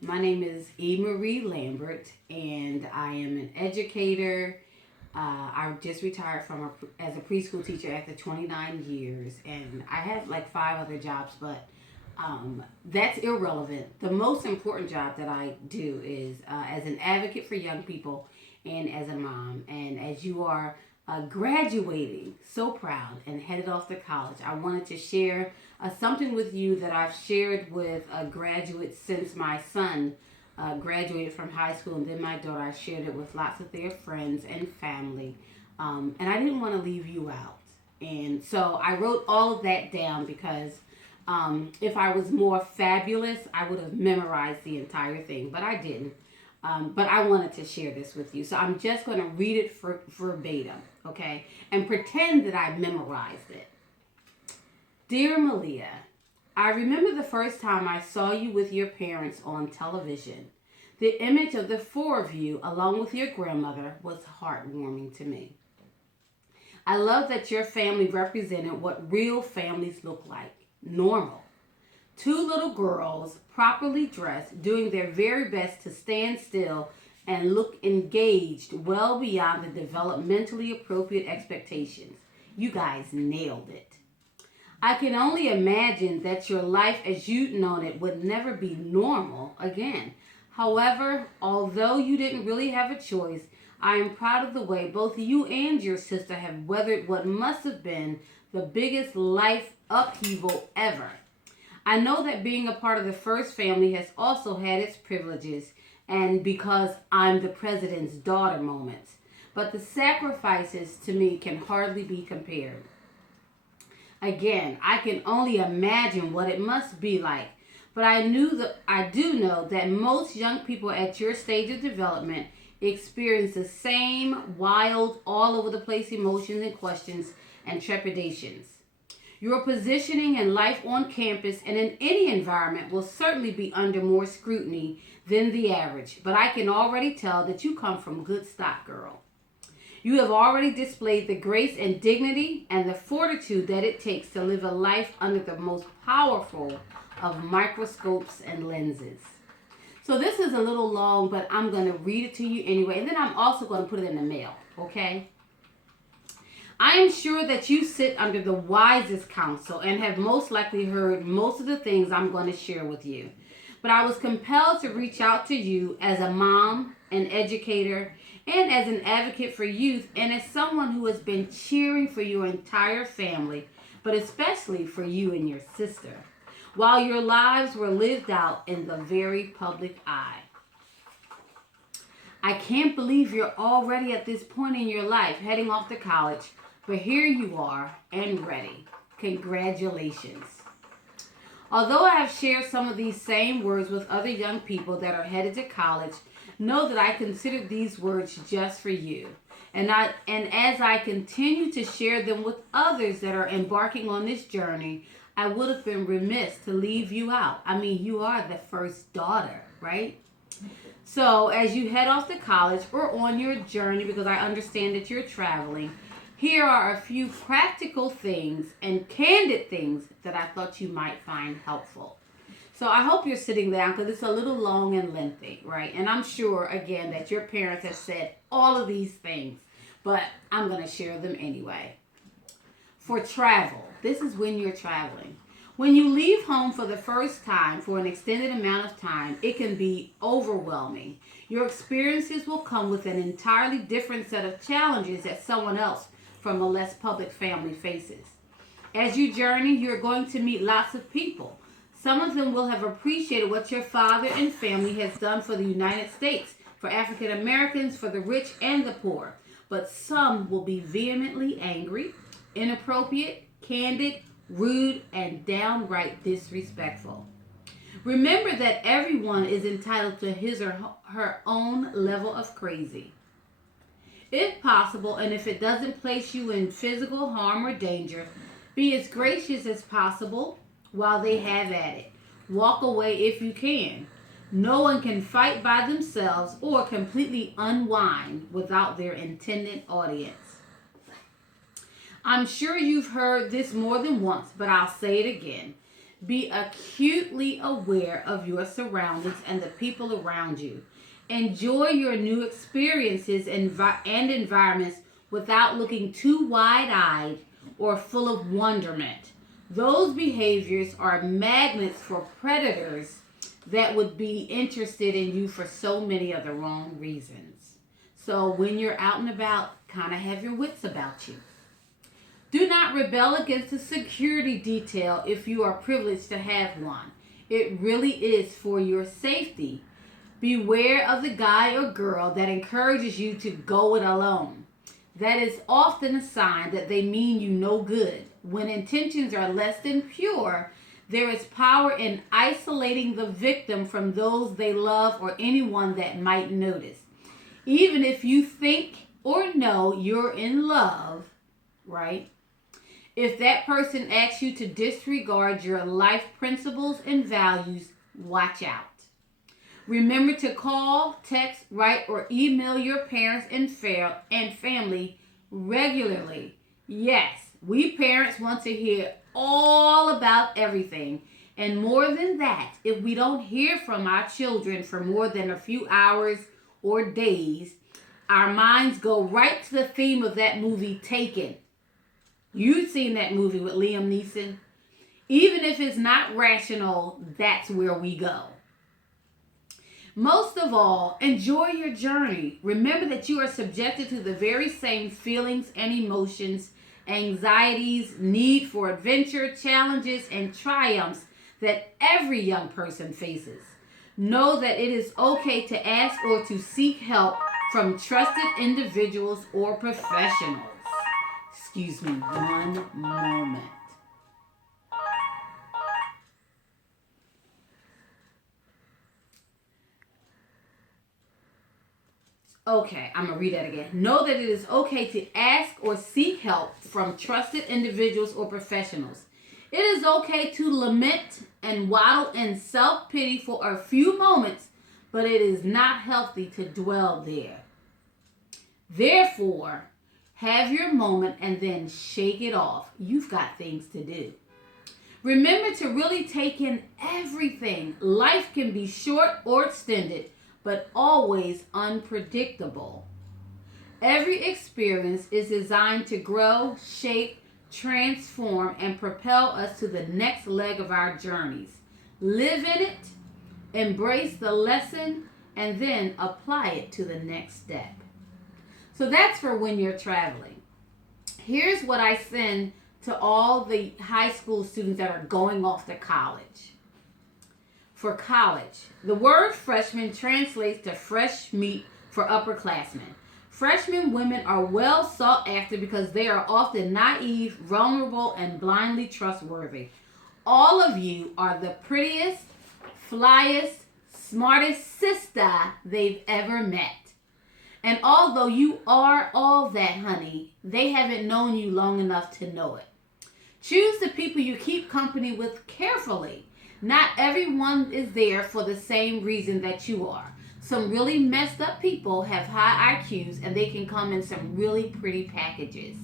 My name is E. Marie Lambert, and I am an educator. I just retired as a preschool teacher after 29 years, and I had like five other jobs, but that's irrelevant. The most important job that I do is as an advocate for young people and as a mom. And as you are graduating, so proud and headed off to college, I wanted to share something with you that I've shared with graduates since my son graduated from high school, and then my daughter. I shared it with lots of their friends and family, and I didn't want to leave you out. And so I wrote all of that down because if I was more fabulous, I would have memorized the entire thing, but I didn't. But I wanted to share this with you. So I'm just going to read it verbatim, okay? And pretend that I memorized it. Dear Malia, I remember the first time I saw you with your parents on television. The image of the four of you, along with your grandmother, was heartwarming to me. I love that your family represented what real families look like. Normal. Two little girls, properly dressed, doing their very best to stand still and look engaged well beyond the developmentally appropriate expectations. You guys nailed it. I can only imagine that your life as you'd known it would never be normal again. However, although you didn't really have a choice, I am proud of the way both you and your sister have weathered what must have been the biggest life upheaval ever. I know that being a part of the first family has also had its privileges and because I'm the president's daughter moments, but the sacrifices to me can hardly be compared. Again, I can only imagine what it must be like. But I do know that most young people at your stage of development experience the same wild, all over the place emotions and questions and trepidations. Your positioning and life on campus and in any environment will certainly be under more scrutiny than the average, but I can already tell that you come from good stock, girl. You have already displayed the grace and dignity and the fortitude that it takes to live a life under the most powerful of microscopes and lenses. So this is a little long, but I'm going to read it to you anyway, and then I'm also going to put it in the mail, okay? I am sure that you sit under the wisest counsel and have most likely heard most of the things I'm going to share with you. But I was compelled to reach out to you as a mom, an educator, and as an advocate for youth, and as someone who has been cheering for your entire family, but especially for you and your sister, while your lives were lived out in the very public eye. I can't believe you're already at this point in your life, heading off to college, but here you are and ready. Congratulations. Although I have shared some of these same words with other young people that are headed to college, know that I consider these words just for you. And as I continue to share them with others that are embarking on this journey, I would have been remiss to leave you out. I mean, you are the first daughter, right? So as you head off to college or on your journey, because I understand that you're traveling, here are a few practical things and candid things that I thought you might find helpful. So I hope you're sitting down because it's a little long and lengthy, right? And I'm sure, again, that your parents have said all of these things, but I'm going to share them anyway. For travel, this is when you're traveling. When you leave home for the first time for an extended amount of time, it can be overwhelming. Your experiences will come with an entirely different set of challenges that someone else from a less public family faces. As you journey, you're going to meet lots of people. Some of them will have appreciated what your father and family has done for the United States, for African Americans, for the rich and the poor. But some will be vehemently angry, inappropriate, candid, rude, and downright disrespectful. Remember that everyone is entitled to his or her own level of crazy. If possible, and if it doesn't place you in physical harm or danger, be as gracious as possible while they have at it. Walk away if you can. No one can fight by themselves or completely unwind without their intended audience. I'm sure you've heard this more than once, but I'll say it again. Be acutely aware of your surroundings and the people around you. Enjoy your new experiences and environments without looking too wide-eyed or full of wonderment. Those behaviors are magnets for predators that would be interested in you for so many of the wrong reasons. So when you're out and about, kind of have your wits about you. Do not rebel against the security detail if you are privileged to have one. It really is for your safety. Beware of the guy or girl that encourages you to go it alone. That is often a sign that they mean you no good. When intentions are less than pure, there is power in isolating the victim from those they love or anyone that might notice. Even if you think or know you're in love, right? If that person asks you to disregard your life principles and values, watch out. Remember to call, text, write, or email your parents and family regularly. Yes, we parents want to hear all about everything. And more than that, if we don't hear from our children for more than a few hours or days, our minds go right to the theme of that movie, Taken. You've seen that movie with Liam Neeson. Even if it's not rational, that's where we go. Most of all, enjoy your journey. Remember that you are subjected to the very same feelings and emotions, anxieties, need for adventure, challenges, and triumphs that every young person faces. Know that it is okay to ask or to seek help from trusted individuals or professionals. Excuse me, one moment. Okay, I'm going to read that again. Know that it is okay to ask or seek help from trusted individuals or professionals. It is okay to lament and waddle in self-pity for a few moments, but it is not healthy to dwell there. Therefore, have your moment and then shake it off. You've got things to do. Remember to really take in everything. Life can be short or extended, but always unpredictable. Every experience is designed to grow, shape, transform, and propel us to the next leg of our journeys. Live in it, embrace the lesson, and then apply it to the next step. So that's for when you're traveling. Here's what I send to all the high school students that are going off to college. For college, the word freshman translates to fresh meat for upperclassmen. Freshman women are well sought after because they are often naive, vulnerable, and blindly trustworthy. All of you are the prettiest, flyest, smartest sister they've ever met. And although you are all that, honey, they haven't known you long enough to know it. Choose the people you keep company with carefully. Not everyone is there for the same reason that you are. Some really messed up people have high IQs and they can come in some really pretty packages.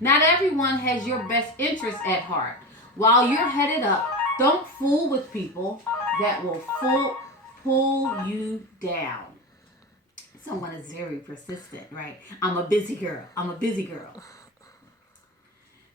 Not everyone has your best interests at heart. While you're headed up, don't fool with people that will pull you down. Someone is very persistent, right? I'm a busy girl.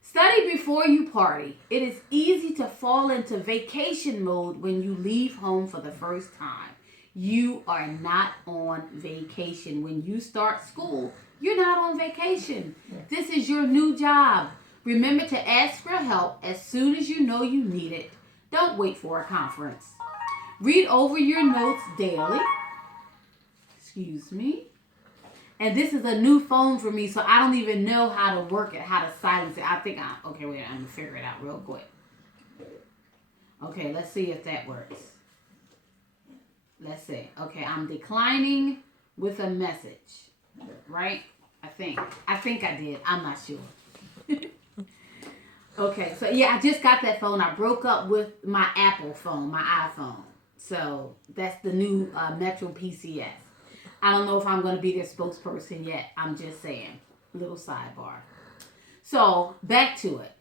Study before you party. It is easy to fall into vacation mode when you leave home for the first time. You are not on vacation. When you start school, you're not on vacation. This is your new job. Remember to ask for help as soon as you know you need it. Don't wait for a conference. Read over your notes daily. Excuse me. And this is a new phone for me, so I don't even know how to work it, how to silence it. I'm going to figure it out real quick. Okay, let's see if that works. Let's see. Okay, I'm declining with a message, right? I think I did. I'm not sure. Okay, so yeah, I just got that phone. I broke up with my Apple phone, my iPhone. So that's the new Metro PCS. I don't know if I'm going to be their spokesperson yet. I'm just saying. Little sidebar. So, back to it.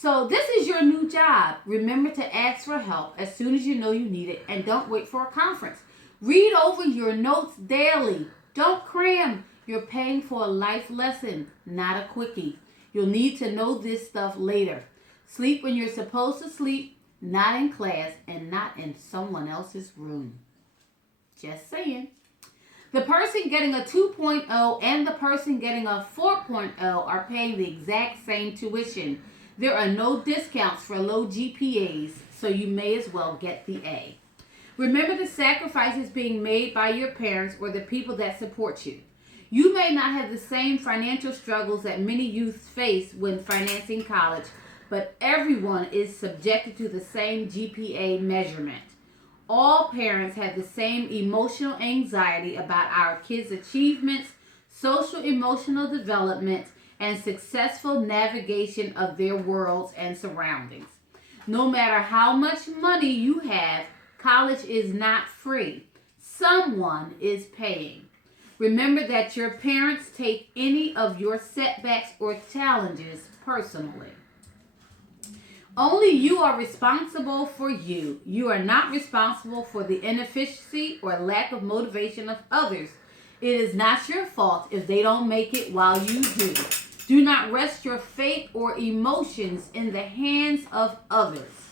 So this is your new job. Remember to ask for help as soon as you know you need it, and don't wait for a conference. Read over your notes daily. Don't cram. You're paying for a life lesson, not a quickie. You'll need to know this stuff later. Sleep when you're supposed to sleep, not in class and not in someone else's room. Just saying. The person getting a 2.0 and the person getting a 4.0 are paying the exact same tuition. There are no discounts for low GPAs, so you may as well get the A. Remember the sacrifices being made by your parents or the people that support you. You may not have the same financial struggles that many youths face when financing college, but everyone is subjected to the same GPA measurement. All parents have the same emotional anxiety about our kids' achievements, social emotional development, and successful navigation of their worlds and surroundings. No matter how much money you have, college is not free. Someone is paying. Remember that your parents take any of your setbacks or challenges personally. Only you are responsible for you. You are not responsible for the inefficiency or lack of motivation of others. It is not your fault if they don't make it while you do. Do not rest your fate or emotions in the hands of others.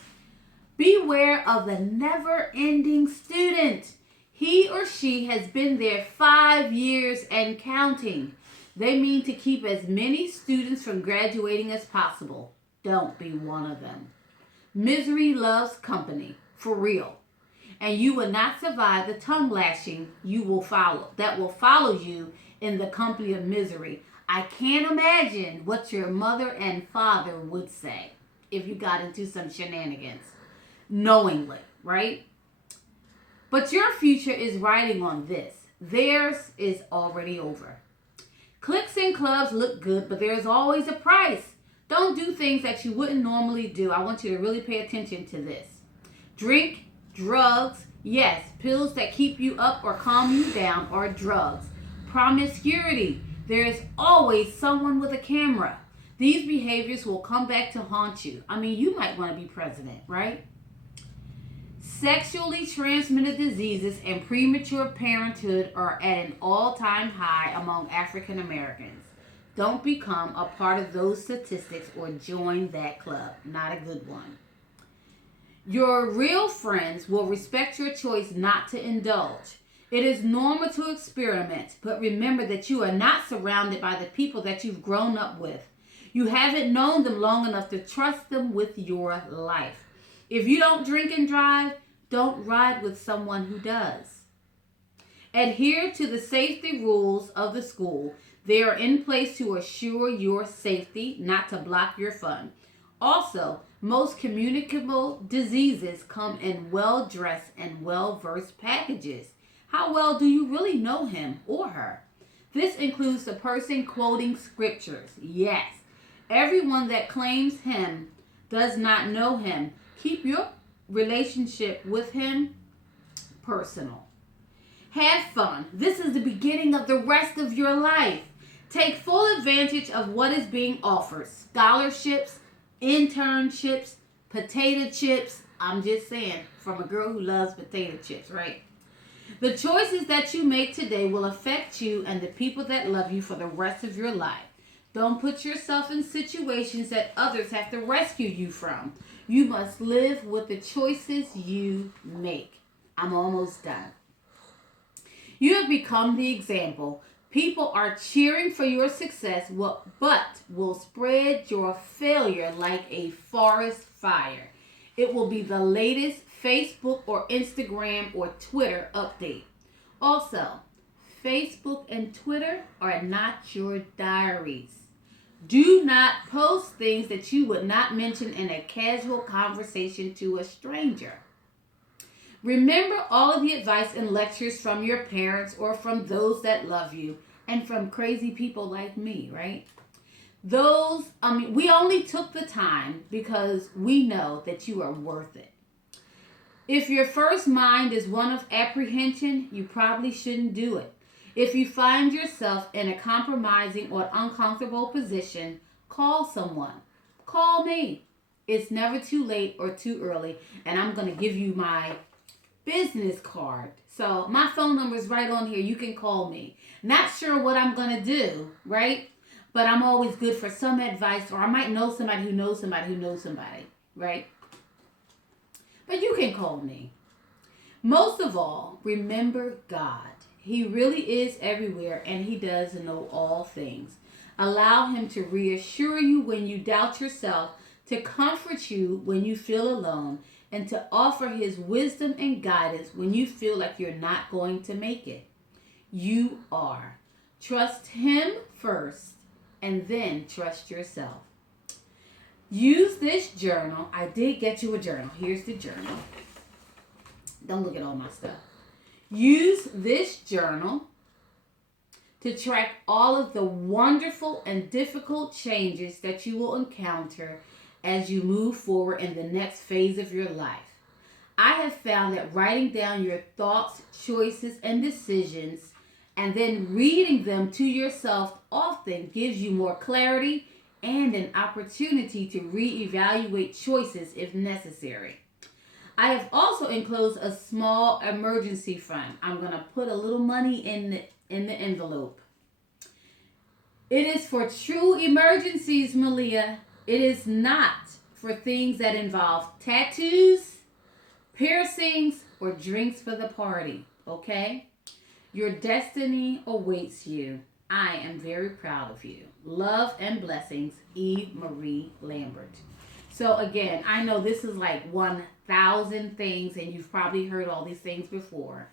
Beware of the never-ending student. He or she has been there 5 years and counting. They mean to keep as many students from graduating as possible. Don't be one of them. Misery loves company, for real. And you will not survive the tongue lashing that will follow you in the company of misery. I can't imagine what your mother and father would say if you got into some shenanigans. Knowingly, right? But your future is riding on this. Theirs is already over. Cliques and clubs look good, but there's always a price. Don't do things that you wouldn't normally do. I want you to really pay attention to this. Drink, drugs, yes, pills that keep you up or calm you down are drugs. Promiscuity. There is always someone with a camera. These behaviors will come back to haunt you. I mean, you might want to be president, right? Sexually transmitted diseases and premature parenthood are at an all-time high among African Americans. Don't become a part of those statistics or join that club. Not a good one. Your real friends will respect your choice not to indulge. It is normal to experiment, but remember that you are not surrounded by the people that you've grown up with. You haven't known them long enough to trust them with your life. If you don't drink and drive, don't ride with someone who does. Adhere to the safety rules of the school. They are in place to assure your safety, not to block your fun. Also, most communicable diseases come in well-dressed and well-versed packages. How well do you really know him or her? This includes the person quoting scriptures. Yes, everyone that claims him does not know him. Keep your relationship with him personal. Have fun. This is the beginning of the rest of your life. Take full advantage of what is being offered. Scholarships, internships, potato chips. I'm just saying, from a girl who loves potato chips, right? The choices that you make today will affect you and the people that love you for the rest of your life. Don't put yourself in situations that others have to rescue you from. You must live with the choices you make. I'm almost done. You have become the example. People are cheering for your success, but will spread your failure like a forest fire. It will be the latest Facebook or Instagram or Twitter update. Also, Facebook and Twitter are not your diaries. Do not post things that you would not mention in a casual conversation to a stranger. Remember all of the advice and lectures from your parents or from those that love you and from crazy people like me, right? We only took the time because we know that you are worth it. If your first mind is one of apprehension, you probably shouldn't do it. If you find yourself in a compromising or uncomfortable position, call someone. Call me. It's never too late or too early. And I'm going to give you my business card. So my phone number is right on here. You can call me. Not sure what I'm going to do, right? But I'm always good for some advice, or I might know somebody who knows somebody who knows somebody, right? But you can call me. Most of all, remember God. He really is everywhere, and He does know all things. Allow Him to reassure you when you doubt yourself, to comfort you when you feel alone, and to offer His wisdom and guidance when you feel like you're not going to make it. You are. Trust Him first, and then trust yourself. Use this journal. I did get you a journal. Here's the journal. Don't look at all my stuff. Use this journal to track all of the wonderful and difficult changes that you will encounter as you move forward in the next phase of your life. I have found that writing down your thoughts, choices, and decisions, and then reading them to yourself often gives you more clarity and an opportunity to reevaluate choices if necessary. I have also enclosed a small emergency fund. I'm going to put a little money in the envelope. It is for true emergencies, Malia. It is not for things that involve tattoos, piercings, or drinks for the party, okay? Your destiny awaits you. I am very proud of you. Love and blessings, Eve Marie Lambert. So again, I know this is like 1,000 things, and you've probably heard all these things before.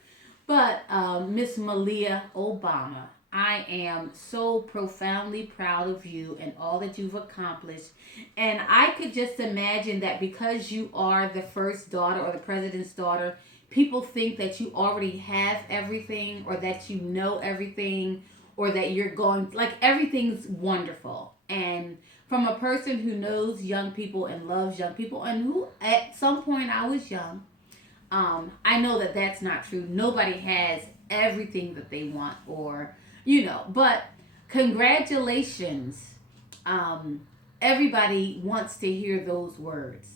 But Miss Malia Obama, I am so profoundly proud of you and all that you've accomplished. And I could just imagine that because you are the first daughter or the president's daughter, people think that you already have everything, or that you know everything, or that you're going, like, everything's wonderful. And from a person who knows young people and loves young people, and who at some point I was young, I know that that's not true. Nobody has everything that they want, or, but congratulations. Everybody wants to hear those words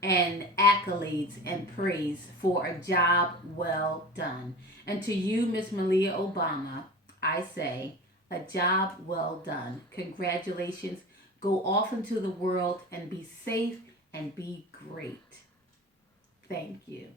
and accolades and praise for a job well done. And to you, Miss Malia Obama, I say, a job well done. Congratulations. Go off into the world and be safe and be great. Thank you.